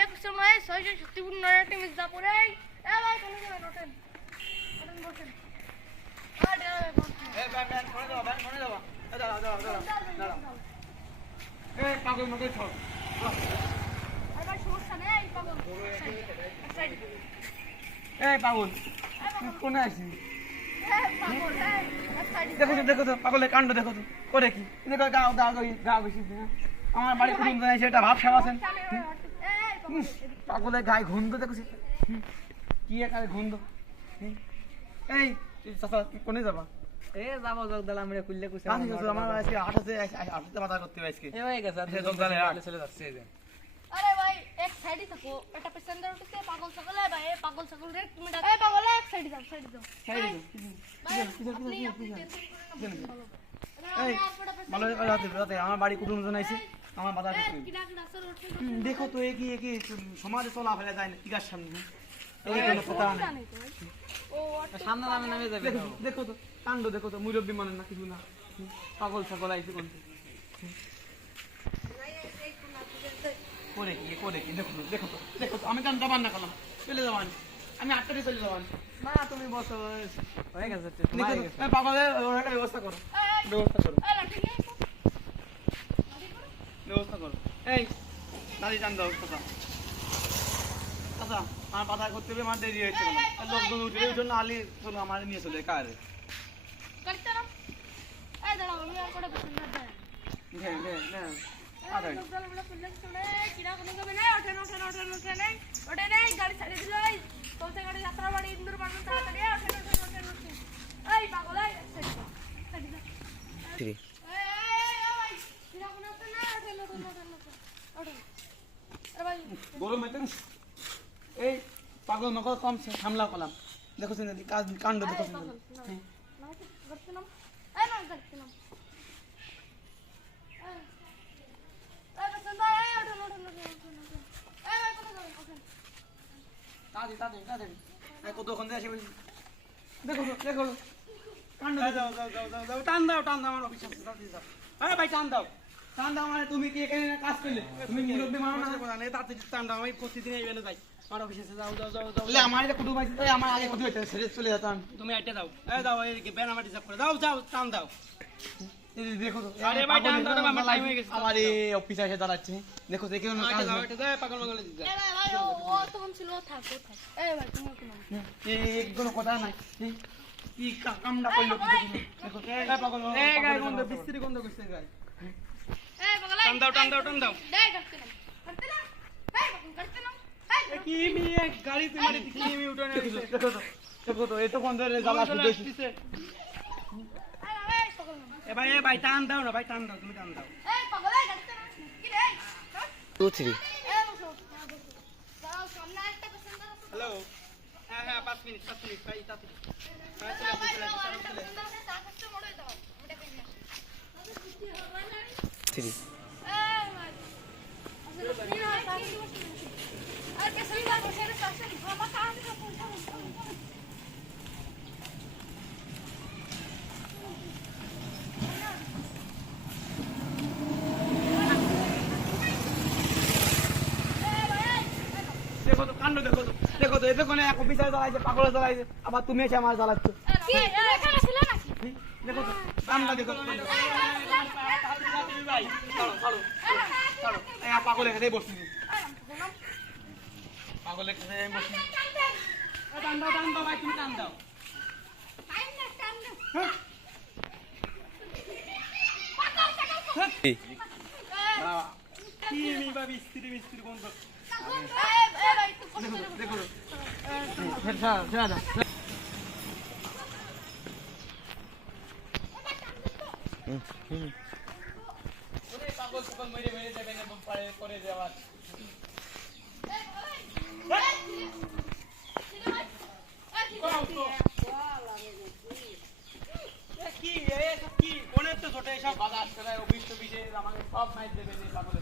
লেখ সময় 657 একটা মিস পড়ে এ ভাই কোন জায়গায় ওঠেন বসেন এ ব্যান করে দাও দাঁড়া এ পাগল মতো ছড় আর ভাই সমস্যা নেই পাগল এই পাগল তুই কোনে আছিস দেখো তো পাগলের কাণ্ড দেখো তো করে কি দেখো গা বেশি আমার বাড়ি কুটুম জানাইছে এটা ভাব সাবাছেন পাগলের গায়ে ঘুন্দ দেখছি কি একারে ঘুন্দ এই চাচা কোনে যাবা এ যাবো জগদাল আমরা খুললে কুছে আমার আজকে 8 মাথা করতে হবে আজকে এ হয়ে গেছে জগদালে চলে যাচ্ছে এই যে আরে ভাই এক সাইডে থাকো এটা পেছনের উঠতে পাগল ছাগল এ ভাই পাগল ছাগল রে তুমি এই পাগল এক সাইডে যাও এই ভালো রাতে আমার বাড়ি কুটুম জানাইছে আমার বাধা দেখো তো এ কি সমাজে চলা ফেলে যায় না টিকার সামনে এই কোনো কথা নেই সামনে নামে যাবে দেখো তো কাণ্ড দেখো তো মুরব্বী মানে না কিছু না পাগল ছাগল আইছে কোন করে কি দেখো তো আমি কেন যাবার না করলাম চলে যাবান আমি 8টায় চলে যাবান না তুমি বসো হয়ে গেছে পাগলের একটা ব্যবস্থা করো এই দাদি জান দাও কথা আচ্ছা আমার পাতা করতে হবে আমার দেরি হয়েছে লোকগুলো উঠে ওই জন্য আলি চলো আমার নিয়ে চলে কারে করতে না এই দাঁড়াও আমি আর কোটা পেছনের দাঁড়া হ্যাঁ গাড়ি ছাড়িয়ে দিল চলছে গাড়ি যাত্রা বাড়ি ইন্দুর বাড়ি তাড়াতাড়ি এই পাগল গরম এই পাগল মকল কম সামলা করলাম দেখো কাণ্ড দেখো কতক্ষণ আসে দেখো কাণ্ড টান দাও আমার অফিস আছে হ্যাঁ ভাই টান দাও মানে তুমি কি এখানে কাজ করলে তুমি মুরব্বী মানো না তাতে টান দাও আমি প্রতিদিন এই বেলে যাই আমার অফিসে যাও আমার এটা কুটুম আছে আমার আগে কুটুম এটা ছেড়ে চলে যেতাম তুমি আইটা দাও দাও এই ব্যান আমার ডিজার্ভ করে যাও টান দাও দেখো তো আরে ভাই টান দাও আমার টাইম হয়ে গেছে আমার এই অফিসে এসে দাঁড়াচ্ছে দেখো দেখে না কাজ দাও এটা দাও পাগল পাগল দিতে এ ভাই ও তখন ছিল থাক এই ভাই তুমি কোন এই কোনো কথা নাই কি কামটা করলো দেখো এই পাগল এই গায় গন্ধ বিস্ত্রি গন্ধ করছে গায় এই পাগল টান দাও দে করতে না এই পাগল করতে না কি মিয়ে গাড়ি তোমার কি মি উঠানে দেখো তো এই তো কোন ধরে জ্বালা শুতেছে এ ভাই টান দাও না ভাই টান দাও তুমি টান দাও এই পাগল করতে না কি রে 2 3 এই বসো দাও সামনে একটা পেছন দাও হ্যালো হ্যাঁ 5 মিনিট ভাই তাড়াতাড়ি দেখো তো কাণ্ড দেখো তো এতে কোনে এক অফিসার জ্বালাইছে পাগল জ্বালাইছে আবার তুমি এসে আমার জ্বালাচ্ছ দেখো তো কামটা দেখো ভাই ছাড়ো এই পাগল এখানে বসছি পাগল এখানে বসছি টান দাও ভাই তুমি টান দাও কি মিবা মিস্ত্রি কোন দেখো পাগল মেরে যাবে না করে যাওয়ার কি কোনের তো ছোট এসব বাজার আমাকে সব মাইর দেবে পাগল